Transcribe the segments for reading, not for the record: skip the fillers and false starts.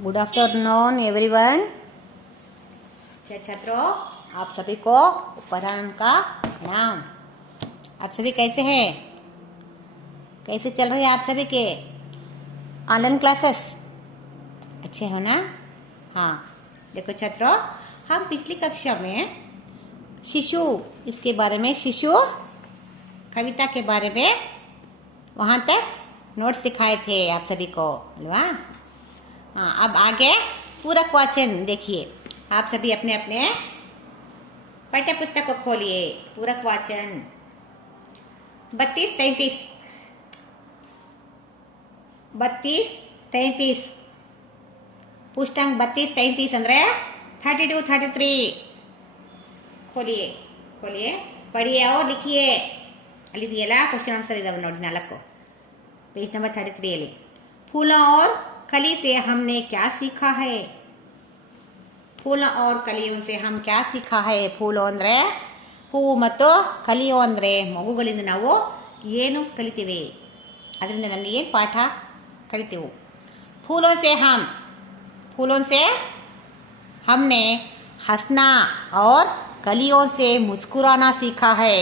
Good afternoon everyone. छात्रों, आप सभी को उपकरण का नाम। आप सभी कैसे हैं? कैसे चल रहे हैं आप सभी के ऑनलाइन क्लासेस? अच्छे हो ना? हाँ, देखो छात्रों, हम पिछली कक्षा में शिशु इसके बारे में, शिशु कविता के बारे में वहाँ तक नोट्स दिखाए थे आप सभी को, अल्वा? हाँ, अब आगे पूरक वाचन देखिए। आप सभी अपने अपने पाठ्य पुस्तक को खोलिए। पूरक वाचन 32-33 पुष्टांक 32-33 ಅಂದ್ರೆ 32-33 खोलिए पढ़िए और लिखिए। ಅಲ್ಲಿದೆಯಲ್ಲ ಕ್ವೆಶ್ಚನ್ ಆನ್ಸರ್ ಇದಾವೆ ನೋಡಿ 4 पेज नंबर 33 ಅಲ್ಲಿ। फूलों और कली से हमने क्या सीखा है? फूल और कलियों से हम क्या सीखा है? फूಲು ಅಂದರೆ ಹೂವು ಮತ್ತು ಕಲಿಯೋ ಅಂದರೆ ಮಗುಗಳಿಂದ ನಾವು ಏನು ಕಲಿತೀವಿ, ಅದರಿಂದ ನಮಗೆ ಏನು ಪಾಠ ಕಲಿತೀವಿ? फूलों से हमने हंसना और कलियों से मुस्कुराना सीखा है।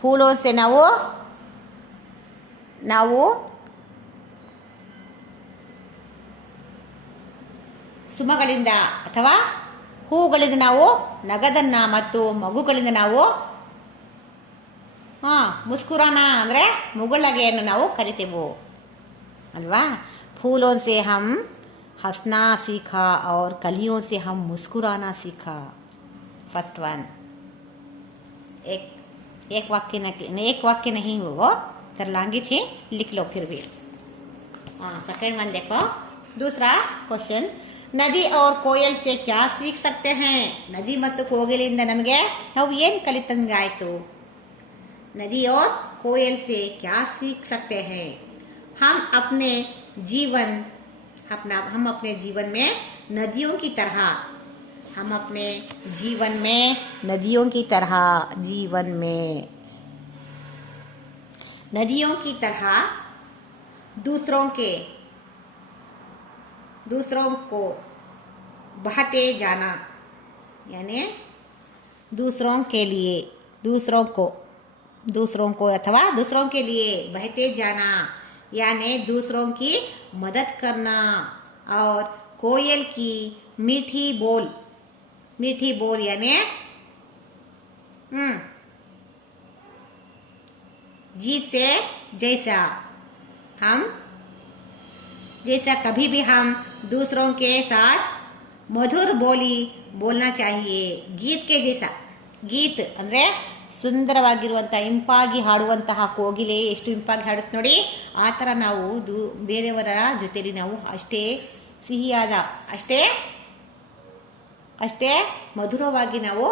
फूलों से ನಾವು ಸುಮಗಳಿಂದ ಅಥವಾ ಹೂಗಳಿಂದ ನಾವು ನಗದನ್ನ ಮತ್ತು ಮಗುಗಳಿಂದ ನಾವು ಮುಸ್ಕುರಾನ ಅಂದರೆ ಮುಗುಳಗೆಯನ್ನು ನಾವು ಕರಿತೇವೆ ಅಲ್ವಾ? फूलों से हम हंसना सीखा और कलियों से हम मुस्कुराना सीखा। फर्स्ट वन, एक वाक्य नहीं वो सर लांगी छे, लिख लो फिर भी। सेकेंड वन देखो, दूसरा क्वेश्चन, नदी और कोयल से क्या सीख सकते हैं? नदी ಮತ್ತು ಕೋಗಿಲೆಯಿಂದ ನಮಗೆ ನಾವು ಏನು ಕಲಿತಂಗಾಯ್ತು? नदी और कोयल से क्या सीख सकते हैं? हम अपने जीवन में नदियों की तरह नदियों की तरह दूसरों को बहते जाना, यानी दूसरों को अथवा दूसरों के लिए बहते जाना, यानी दूसरों की मदद करना। और कोयल की मीठी बोल यानी जीत से जैसा कभी भी हम दूसरों के साथ मधुर बोली बोलना चाहिए। गीत के जैसा, गीत ಅಂದರೆ ಸುಂದರವಾಗಿರುವಂಥ ಇಂಪಾಗಿ ಹಾಡುವಂತಹ ಕೋಗಿಲೆ ಎಷ್ಟು ಇಂಪಾಗಿ ಹಾಡುತ್ತೆ ನೋಡಿ, ಆ ಥರ ನಾವು ಬೇರೆಯವರ ಜೊತೆಲಿ ನಾವು ಅಷ್ಟೇ ಸಿಹಿಯಾದ ಅಷ್ಟೇ ಮಧುರವಾಗಿ ನಾವು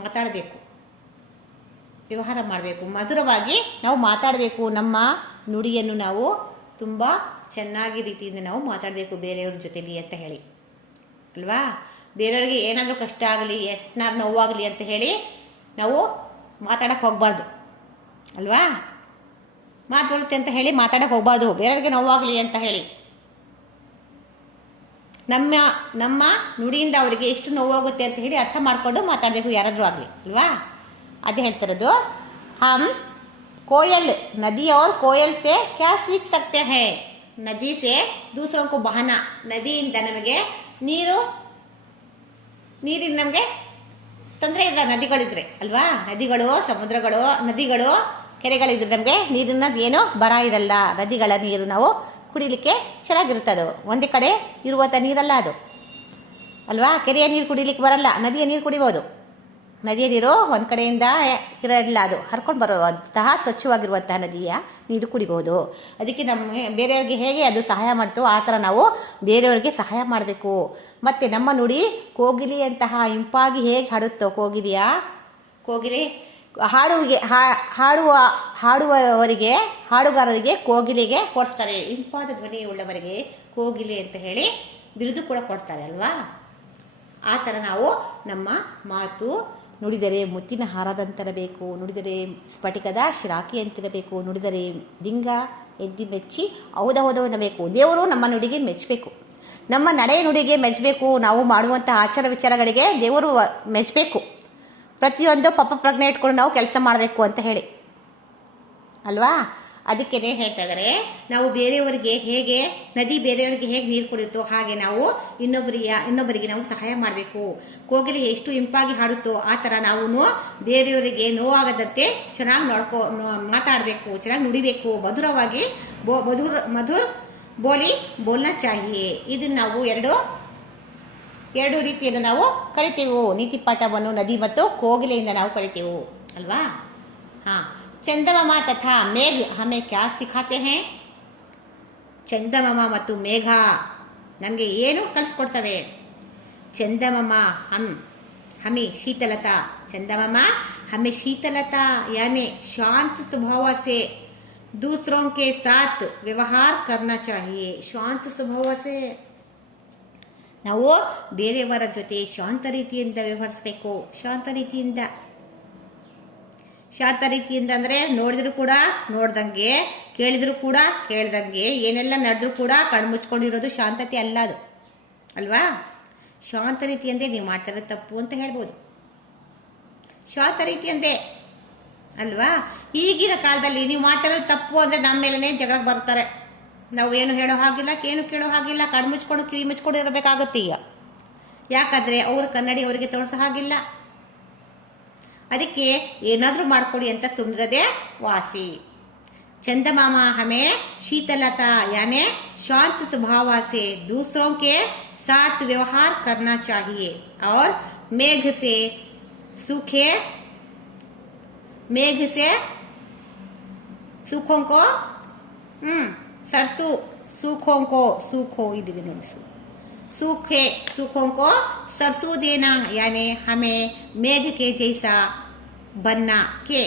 ಮಾತಾಡಬೇಕು, ವ್ಯವಹಾರ ಮಾಡಬೇಕು, ಮಧುರವಾಗಿ ನಾವು ಮಾತಾಡಬೇಕು. ನಮ್ಮ ನುಡಿಯನ್ನು ನಾವು ತುಂಬ ಚೆನ್ನಾಗಿ ರೀತಿಯಿಂದ ನಾವು ಮಾತಾಡಬೇಕು ಬೇರೆಯವ್ರ ಜೊತೆಲಿ ಅಂತ ಹೇಳಿ ಅಲ್ವಾ? ಬೇರೆಯವ್ರಿಗೆ ಏನಾದರೂ ಕಷ್ಟ ಆಗಲಿ, ಎಷ್ಟನಾರು ನೋವಾಗಲಿ ಅಂತ ಹೇಳಿ ನಾವು ಮಾತಾಡೋಕ್ಕೆ ಹೋಗಬಾರ್ದು ಅಲ್ವಾ? ಮಾತು ಬರುತ್ತೆ ಅಂತ ಹೇಳಿ ಮಾತಾಡೋಕ್ಕೆ ಹೋಗಬಾರ್ದು, ಬೇರೆಯವ್ರಿಗೆ ನೋವಾಗಲಿ ಅಂತ ಹೇಳಿ. ನಮ್ಮ ನುಡಿಯಿಂದ ಅವರಿಗೆ ಎಷ್ಟು ನೋವಾಗುತ್ತೆ ಅಂತ ಹೇಳಿ ಅರ್ಥ ಮಾಡಿಕೊಂಡು ಮಾತಾಡಬೇಕು, ಯಾರಾದರೂ ಆಗಲಿ ಅಲ್ವಾ? ಅದೇ ಹೇಳ್ತಿರೋದು. हम नदी और कोयल से क्या सीख सकते हैं? नदी से दूसरों को बहाना, ನದಿಯಿಂದ ನಮಗೆ ನೀರಿನ ನಮಗೆ ತೊಂದರೆ ಇಲ್ಲ, ನದಿಗಳಿದ್ರೆ ಅಲ್ವಾ? ನದಿಗಳು, ಸಮುದ್ರಗಳು, ನದಿಗಳು, ಕೆರೆಗಳಿದ್ರೆ ನಮಗೆ ನೀರಿನ ಏನು ಬರ ಇರಲ್ಲ. ನದಿಗಳ ನೀರು ನಾವು ಕುಡಿಲಿಕ್ಕೆ ಚೆನ್ನಾಗಿರುತ್ತೆ. ಅದು ಒಂದೇ ಕಡೆ ಇರುವಂಥ ನೀರಲ್ಲ ಅದು ಅಲ್ವಾ? ಕೆರೆಯ ನೀರು ಕುಡಿಲಿಕ್ಕೆ ಬರಲ್ಲ, ನದಿಯ ನೀರು ಕುಡಿಬೋದು. ನದಿಯ ನೀರು ಒಂದು ಕಡೆಯಿಂದ ಇರಲ್ಲ, ಅದು ಹರ್ಕೊಂಡು ಬರುವಂತಹ ಸ್ವಚ್ಛವಾಗಿರುವಂತಹ ನದಿಯ ನೀರು ಕುಡಿಬೋದು. ಅದಕ್ಕೆ ಬೇರೆಯವ್ರಿಗೆ ಹೇಗೆ ಅದು ಸಹಾಯ ಮಾಡ್ತೋ ಆ ಥರ ನಾವು ಬೇರೆಯವ್ರಿಗೆ ಸಹಾಯ ಮಾಡಬೇಕು. ಮತ್ತು ನಮ್ಮ ನುಡಿ ಕೋಗಿಲೆಯಂತಹ ಇಂಪಾಗಿ ಹೇಗೆ ಹಾಡುತ್ತೋ, ಕೋಗಿಲೆ ಹಾಡುಗಾರರಿಗೆ ಕೋಗಿಲೆಗೆ ಕೊಡ್ತಾರೆ, ಇಂಪಾದ ಧ್ವನಿ ಉಳ್ಳವರಿಗೆ ಕೋಗಿಲೆ ಅಂತ ಹೇಳಿ ಬಿರುದು ಕೂಡ ಕೊಡ್ತಾರೆ ಅಲ್ವಾ? ಆ ಥರ ನಾವು ನಮ್ಮ ಮಾತು ನುಡಿದರೆ ಮುತ್ತಿನ ಹಾರದಂತಿರಬೇಕು, ನುಡಿದರೆ ಸ್ಫಟಿಕದ ಶಿರಾಕಿಯಂತಿರಬೇಕು, ನುಡಿದರೆ ಲಿಂಗ ಎದ್ದಿ ಮೆಚ್ಚಿ ಹೌದೌದವನ್ನಬೇಕು. ದೇವರು ನಮ್ಮ ನುಡಿಗೆ ಮೆಚ್ಚಬೇಕು. ನಮ್ಮ ನಡೆ ನುಡಿಗೆ ಮೆಚ್ಚಬೇಕು, ನಾವು ಮಾಡುವಂಥ ಆಚಾರ ವಿಚಾರಗಳಿಗೆ ದೇವರು ಮೆಚ್ಚಬೇಕು. ಪ್ರತಿಯೊಂದು ಪ್ರಜ್ಞೆ ಇಟ್ಕೊಂಡು ನಾವು ಕೆಲಸ ಮಾಡಬೇಕು ಅಂತ ಹೇಳಿ ಅಲ್ವಾ. ಅದಕ್ಕೇ ಹೇಳ್ತಾ ಇದ್ದಾರೆ, ನಾವು ಬೇರೆಯವರಿಗೆ ಹೇಗೆ ನದಿ ಬೇರೆಯವರಿಗೆ ಹೇಗೆ ನೀರು ಕುಡಿಯುತ್ತೋ ಹಾಗೆ ನಾವು ಇನ್ನೊಬ್ಬರಿಗೆ ನಾವು ಸಹಾಯ ಮಾಡಬೇಕು. ಕೋಗಿಲೆ ಎಷ್ಟು ಇಂಪಾಗಿ ಹಾಡುತ್ತೋ ಆ ಥರ ನಾವು ಬೇರೆಯವರಿಗೆ ನೋವಾಗದಂತೆ ಚೆನ್ನಾಗಿ ಮಾತಾಡಬೇಕು, ಚೆನ್ನಾಗಿ ನುಡಿಬೇಕು, ಮಧುರವಾಗಿ ಮಧುರ್ ಬೋಲಿ ಬೋಲ್ನಾ ಚಾಹಿಯೇ. ಇದನ್ನು ನಾವು ಎರಡು ರೀತಿಯನ್ನು ನಾವು ಕಲಿತೇವೆ. ನೀತಿ ಪಾಠವನ್ನು ನದಿ ಮತ್ತು ಕೋಗಿಲೆಯಿಂದ ನಾವು ಕಲಿತೇವೆ ಅಲ್ವಾ. ಹಾಂ, ಚಂದಮಾಮ ತಥಾ ಮೇಘ ಹಮೆ ಕ್ಯಾ ಸಿಖಾತೆ ಹೇ. ಚಂದಮಾಮ ಮತ್ತು ಮೇಘ ನಮಗೆ ಏನು ಕಲಿಸ್ಕೊಡ್ತವೆ? ಚಂದಮಾಮ ಹಮೆ शीतलता, चंदमामा हमें शीतलता यानी शांत स्वभाव से दूसरों के साथ व्यवहार करना चाहिए. शांत स्वभाव से ನಾವು ಬೇರೆಯವರ ಜೊತೆ ಶಾಂತ ರೀತಿಯಿಂದ ವ್ಯವಹರಿಸಬೇಕು. ಶಾಂತ ರೀತಿಯಿಂದ ಅಂದರೆ ನೋಡಿದ್ರು ಕೂಡ ನೋಡ್ದಂಗೆ, ಕೇಳಿದ್ರು ಕೂಡ ಕೇಳ್ದಂಗೆ, ಏನೆಲ್ಲ ನಡೆದ್ರು ಕೂಡ ಕಣ್ಮುಚ್ಕೊಂಡಿರೋದು ಶಾಂತತೆ ಅಲ್ಲ ಅದು ಅಲ್ವಾ. ಶಾಂತ ರೀತಿಯಂದೇ ನೀವು ಮಾಡ್ತಾರೆ ತಪ್ಪು ಅಂತ ಹೇಳ್ಬೋದು. ಶಾಂತ ರೀತಿಯಂದೇ ಅಲ್ವಾ. ಈಗಿನ ಕಾಲದಲ್ಲಿ ನೀವು ಮಾಡ್ತಿರೋದು ತಪ್ಪು ಅಂದರೆ ನಮ್ಮ ಮೇಲೇ ಜಗಳಕ್ಕೆ ಬರ್ತಾರೆ. ನಾವು ಏನು ಹೇಳೋ ಹಾಗಿಲ್ಲ, ಏನು ಕೇಳೋ ಹಾಗಿಲ್ಲ, ಕಣ್ಣು ಮುಚ್ಕೊಂಡು ಕಿವಿ ಮುಚ್ಕೊಂಡು ಇರಬೇಕಾಗುತ್ತೆ ಈಗ. ಯಾಕಂದರೆ ಅವ್ರ ಕನ್ನಡಿ ಅವರಿಗೆ ತೋರಿಸೋ ಹಾಗಿಲ್ಲ. ಅದಕ್ಕೆ ಏನಾದರೂ ಮಾಡ್ಕೊಡಿ ಅಂತ ಸುಮ್ಮನಿರದೆ ವಾಸಿ. चंदमामा हमें शीतलता यानी शांत स्वभाव से दूसरों के साथ व्यवहार करना चाहिए. और मेघ से सूखों को सूखों को सरसों देना यानी हमें मेघ के जैसा बनना के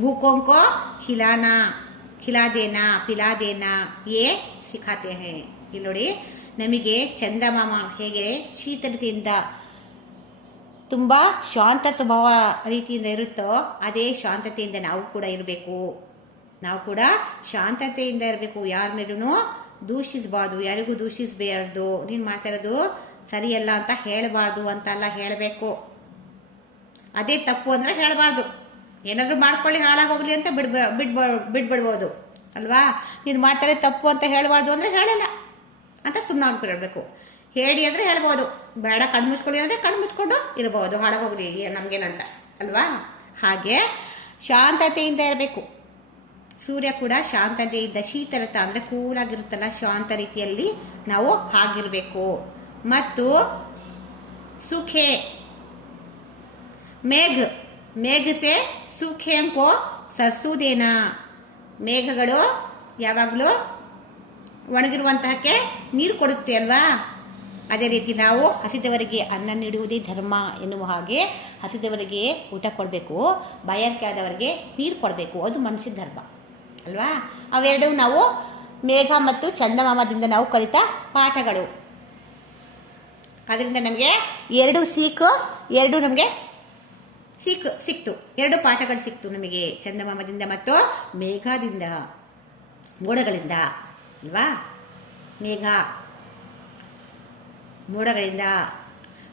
भूखों को खिला देना पिला देना ये सिखाते हैं. ಇಲ್ಲಿ ನೋಡಿ, ನಮಗೆ ಚಂದಮಾಮ ಹೇಗೆ ಶೀತಲತೆಯಿಂದ ತುಂಬ ಶಾಂತ ಸ್ವಭಾವ ರೀತಿಯಿಂದ ಇರುತ್ತೋ ಅದೇ ಶಾಂತತೆಯಿಂದ ನಾವು ಕೂಡ ಇರಬೇಕು. ಶಾಂತತೆಯಿಂದ ಇರಬೇಕು. ಯಾರ ಮೇಲೂ ದೂಷಿಸಬಾರ್ದು, ಯಾರಿಗೂ ದೂಷಿಸಬಾರ್ದು. ನೀನು ಮಾಡ್ತಾ ಇರೋದು ಸರಿಯಲ್ಲ ಅಂತ ಹೇಳಬಾರ್ದು ಅಂತೆಲ್ಲ ಹೇಳಬೇಕು. ಅದೇ ತಪ್ಪು ಅಂದರೆ ಹೇಳಬಾರ್ದು. ಏನಾದರೂ ಮಾಡ್ಕೊಳ್ಳಿ, ಹಾಳಾಗೋಗ್ಲಿ ಅಂತ ಬಿಡ್ಬಿಡ್ಬೋದು ಅಲ್ವಾ. ನೀನು ಮಾಡ್ತಾರೆ ತಪ್ಪು ಅಂತ ಹೇಳಬಾರ್ದು ಅಂದರೆ ಹೇಳಲ್ಲ ಅಂತ ಸುಮ್ಮನಾಗ್ಬಿಡಬೇಕು. ಹೇಳಿ ಅಂದರೆ ಹೇಳ್ಬೋದು, ಬೇಡ ಕಣ್ಣು ಮುಚ್ಕೊಳ್ಳಿ ಅಂದರೆ ಕಣ್ಣು ಮುಚ್ಕೊಂಡು ಇರ್ಬೋದು, ಹಾಳಾಗೋಗ್ಲಿ ನಮಗೇನಂತ ಅಲ್ವಾ. ಹಾಗೆ ಶಾಂತತೆಯಿಂದ ಇರಬೇಕು. ಸೂರ್ಯ ಕೂಡ ಶಾಂತತೆಯಿಂದ, ಶೀತಲತ ಅಂದರೆ ಕೂಲಾಗಿರುತ್ತಲ್ಲ, ಶಾಂತ ರೀತಿಯಲ್ಲಿ ನಾವು ಹಾಗಿರಬೇಕು. ಮತ್ತು ಸುಖೆ ಮೇಘ ಸೆ ಸುಖೆ ಅಂಕೋ ಸರ್ಸೂದೇನ. ಮೇಘಗಳು ಯಾವಾಗಲೂ ಒಣಗಿರುವಂತಹಕ್ಕೆ ನೀರು ಕೊಡುತ್ತೆ ಅಲ್ವಾ. ಅದೇ ರೀತಿ ನಾವು ಹಸಿದವರಿಗೆ ಅನ್ನ ನೀಡುವುದೇ ಧರ್ಮ ಎನ್ನುವ ಹಾಗೆ ಹಸಿದವರಿಗೆ ಊಟ ಕೊಡಬೇಕು, ಬಾಯಾರಿಕೆ ಆದವರಿಗೆ ನೀರು ಕೊಡಬೇಕು. ಅದು ಮನುಷ್ಯ ಧರ್ಮ ಅಲ್ವಾ. ಅವೆರಡು ನಾವು ಮೇಘ ಮತ್ತು ಚಂದಮಾಮದಿಂದ ನಾವು ಕಲಿತ ಪಾಠಗಳು. ಅದರಿಂದ ನಮಗೆ ಎರಡು ನಮಗೆ ಸಿಕ್ತು. ಎರಡು ಪಾಠಗಳು ಸಿಕ್ತು ನಮಗೆ ಚಂದಮಾಮದಿಂದ ಮತ್ತು ಮೇಘದಿಂದ, ಮೋಡಗಳಿಂದ ಅಲ್ವಾ. ಮೇಘ ಮೋಡಗಳಿಂದ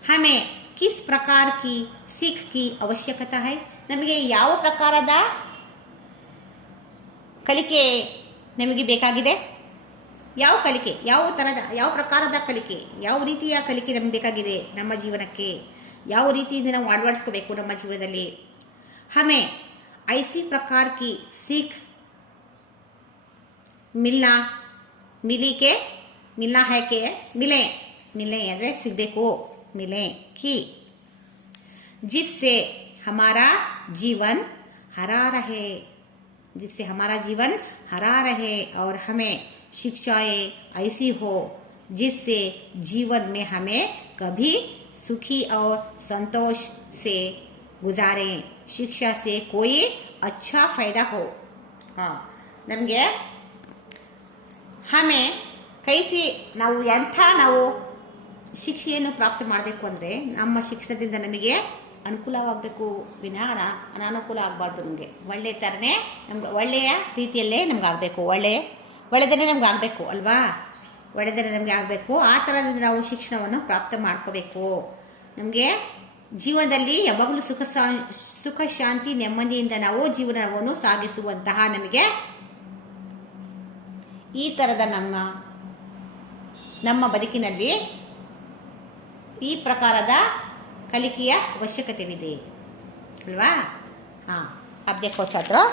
ಹಮೆ ಕಿಸ್ ಪ್ರಕಾರ ಕಿ ಸಿಖ್ ಕಿ ಅವಶ್ಯಕತೆ ಹೈ. ನಮಗೆ ಯಾವ ಪ್ರಕಾರದ ಕಲಿಕೆ ನಮಗೆ ಬೇಕಾಗಿದೆ? ಯಾವ ಕಲಿಕೆ, ಯಾವ ಪ್ರಕಾರದ ಕಲಿಕೆ, ಯಾವ ರೀತಿಯ ಕಲಿಕೆ ನಮಗೆ ಬೇಕಾಗಿದೆ ನಮ್ಮ ಜೀವನಕ್ಕೆ? ಯಾವ ರೀತಿಯಿಂದ ನಾವು ಅಳವಡಿಸ್ಕೋಬೇಕು ನಮ್ಮ ಜೀವನದಲ್ಲಿ? ಹಮೆ ಐಸಿ ಪ್ರಕಾರ ಕಿ ಸಿಖ್ ಮಿಲ್ನಾ ಹೈ ಕೆ ಮಿಲೆ ಅಂದರೆ ಸಿಗಬೇಕು. ಮಿಲೆ ಕಿ ಜಿಸ್ಸೆ ಹಮಾರಾ ಜೀವನ್ ಹರಾ रहे और हमें शिक्षाएं ऐसी हो जिससे जीवन में हमें कभी सुखी और संतोष से गुजारें. शिक्षा से कोई अच्छा फायदा हो. हाँ, नಮಗೆ हमें कैसी ನಾವು ಶಿಕ್ಷೆಯನ್ನು ಪ್ರಾಪ್ತ ಮಾಡಬೇಕು ಅಂದರೆ ನಮ್ಮ ಶಿಕ್ಷಣದಿಂದ ನಮಗೆ ಅನುಕೂಲವಾಗಬೇಕು, ವಿನಾಃ ಅನಾನುಕೂಲ ಆಗಬಾರ್ದು. ನಮಗೆ ಒಳ್ಳೆಯ ಥರನೇ, ನಮ್ಗೆ ಒಳ್ಳೆಯ ರೀತಿಯಲ್ಲೇ ನಮ್ಗೆ ಆಗಬೇಕು, ಒಳ್ಳೆಯದನ್ನೇ ನಮ್ಗೆ ಆಗಬೇಕು ಅಲ್ವಾ. ಒಳ್ಳೆಯದರ ನಮಗೆ ಆಗಬೇಕು. ಆ ಥರದಿಂದ ನಾವು ಶಿಕ್ಷಣವನ್ನು ಪ್ರಾಪ್ತ ಮಾಡ್ಕೋಬೇಕು. ನಮಗೆ ಜೀವನದಲ್ಲಿ ಯಾವಾಗಲೂ ಸುಖ ಶಾಂತಿ ನೆಮ್ಮದಿಯಿಂದ ನಾವು ಜೀವನವನ್ನು ಸಾಗಿಸುವಂತಹ ನಮಗೆ ಈ ಥರದ ನಮ್ಮ ಬದುಕಿನಲ್ಲಿ ಈ ಪ್ರಕಾರದ ಕಲಿಕೆಯ ಅವಶ್ಯಕತೆವಿದೆ अल्वा। हाँ, अब देखो छात्रों,